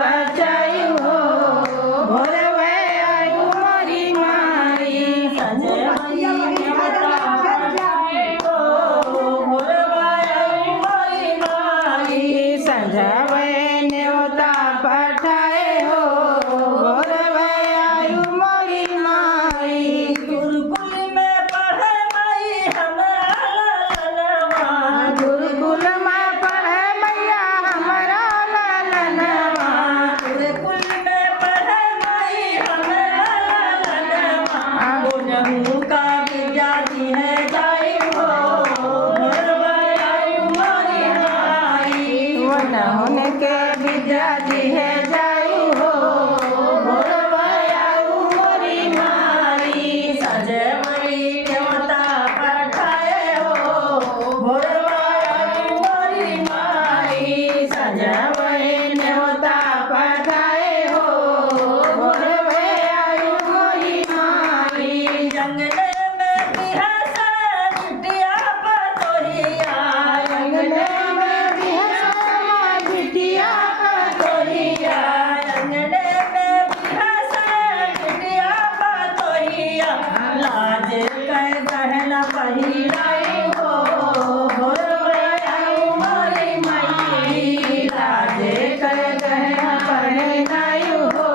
बचाई हो भोरवे आयु मोरी माई सजे मई न्योता पठाए हो भोरवे आयु मोरी माई संझावे न्योता पठाए हो भोरवे आयु मोरी माई गुरुकुल में पढ़े मई हमारा ललनवा गुरुकुल में पढ़े मैया हमारा ललनवा गुरुकुल में पढ़े मई हमारा ललनवा गुनहु का विद्यार्थी है जाई हो भोरवे आयु मोरी माई वनहुन के विद्यार्थी है जाई हो भोरवे आयु मोरी माई सजे मई न्योता पठाए हो भोरवे आयु मोरी माई सजे मई न्योता पठाए हो भोरवे आयु मोरी माई जंगले में बिहसा बिटिया पतोहिया जंगले में बिहसा बिटिया पतोहिया जंगले में बिहसा बिटिया पतोहिया लाज कह गहना पहिराई हो भोरवे आयु मोरी माई लाज कह गहना पहिराई हो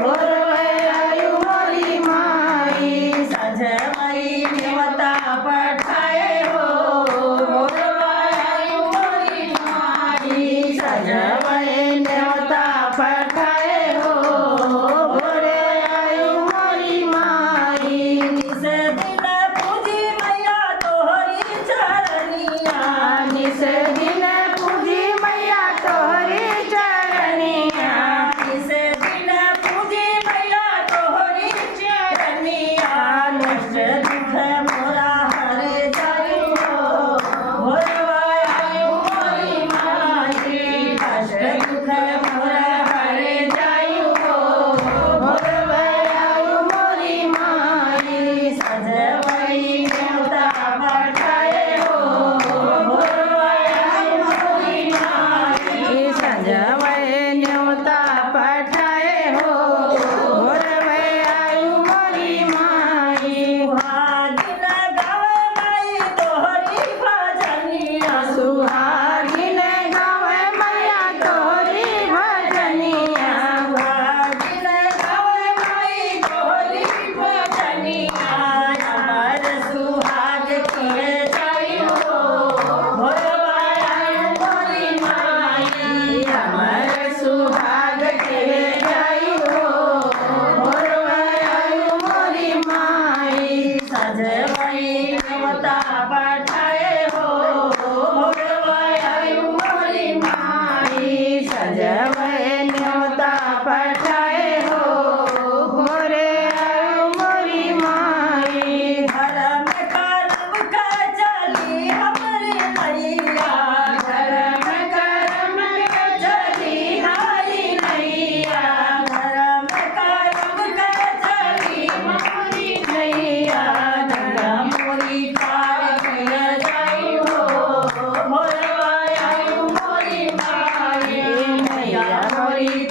भोरवे आयु मोरी माई सजे मई न्योता पठाए हो भोरवे आयु मोरी माई सजे मई न्योता पठाए हो भोरे आयु मोरी माई निस दिन पूजी मैया तोहरी चरनिया निस दिन पूजी मैया तोहरी चरनिया निस दिन पूजी मैया तोहरी चरनिया नष्ट दुख मोरा हरे जाई हो भोरवे आयु मोरी माई कष्ट दुख मोरा हरे जाई हो भोरवे आयु मोरी माई सजे मई न्योता पठाए हो भोरवे आयु मोरी माई सजे मई न्योता पठाए हो भोरवे आयु मोरी माई सुहागिन गावे मई तोहरी भजनिया सुहागिन गावे मैया तोहरी भजनिया सुहागिन गावे मई तोहरी भजनिया अमर सुहाग किए जाई हो भोरवे आयु मोरी माई अमर सुहाग किए जाई हो भोरवे आयु मोरी माई सजे मई न्योता पठाए हो भोरवे आयु मोरी माई सजे मई न्योता पठाए हो भोरे आयु मोरी माई धर्म कर्म का चली हमारी नैया धर्म कर्म का चली हमारी नैया धर्म कर्म का चली हमारी नैया धर्म मोरी पार किया जाई हो भोरवे आयु मोरी माई नैया मोरी